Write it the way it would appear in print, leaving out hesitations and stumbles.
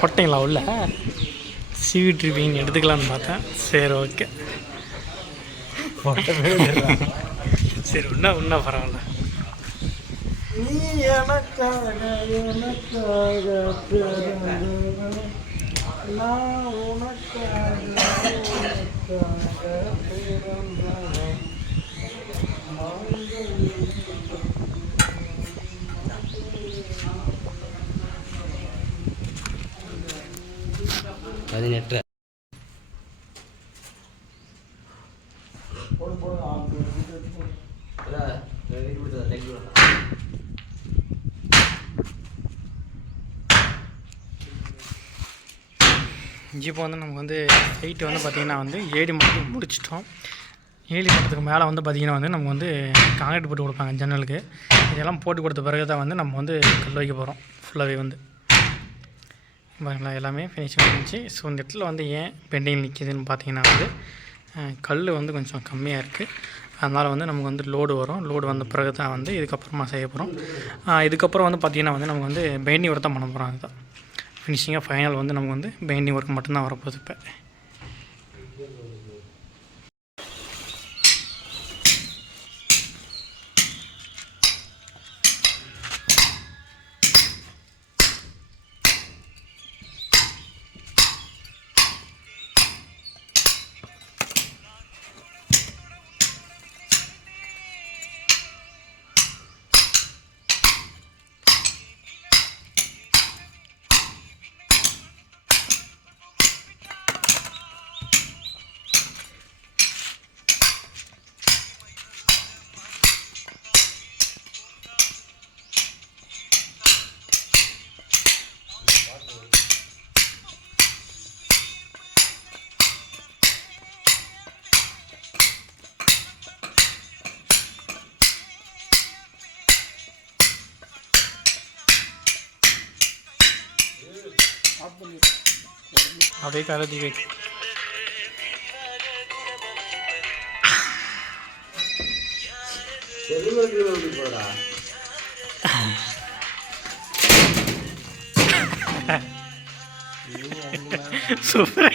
போட்டிங்களா உள்ள சீவிட்ருப்பீங்க எடுத்துக்கலான்னு பார்த்தேன். சரி ஓகே சரி ஒன்றா பரவாயில்ல. நீ எனக்காக நான் உனக்காக பதினெட்டு இப்போ வந்து நமக்கு வந்து ஹைட்டு வந்து பார்த்திங்கன்னா வந்து 7 மட்டத்துக்கு முடிச்சிட்டோம். 7 மட்டத்துக்கு மேலே வந்து பார்த்திங்கன்னா வந்து நம்ம வந்து காங்கிரீட் போட்டு கொடுப்பாங்க ஜன்னலுக்கு. இதெல்லாம் போட்டு கொடுத்த பிறகு தான் வந்து நம்ம வந்து கல் வைக்க போகிறோம். ஃபுல்லாகவே வந்து பாருங்களா எல்லாமே ஃபினிஷிங் இருந்துச்சு. ஸோ இந்த இடத்துல வந்து ஏன் பெண்டிங் நிற்கிதுன்னு பார்த்தீங்கன்னா வந்து கல் வந்து கொஞ்சம் கம்மியாக இருக்குது. அதனால் வந்து நமக்கு வந்து லோடு வரும். லோடு வந்த பிறகு தான் வந்து இதுக்கப்புறமா செய்ய போகிறோம். இதுக்கப்புறம் வந்து பார்த்திங்கன்னா வந்து நமக்கு வந்து பெயிண்டிங் ஒர்க் தான் பண்ண போகிறோம். அதுதான் ஃபினிஷிங்காக ஃபைனல் வந்து நமக்கு வந்து பெயிண்டிங் ஒர்க் மட்டும்தான் வரப்போகுது. இப்போ அப்படியே கருதி வை. சூப்பர்.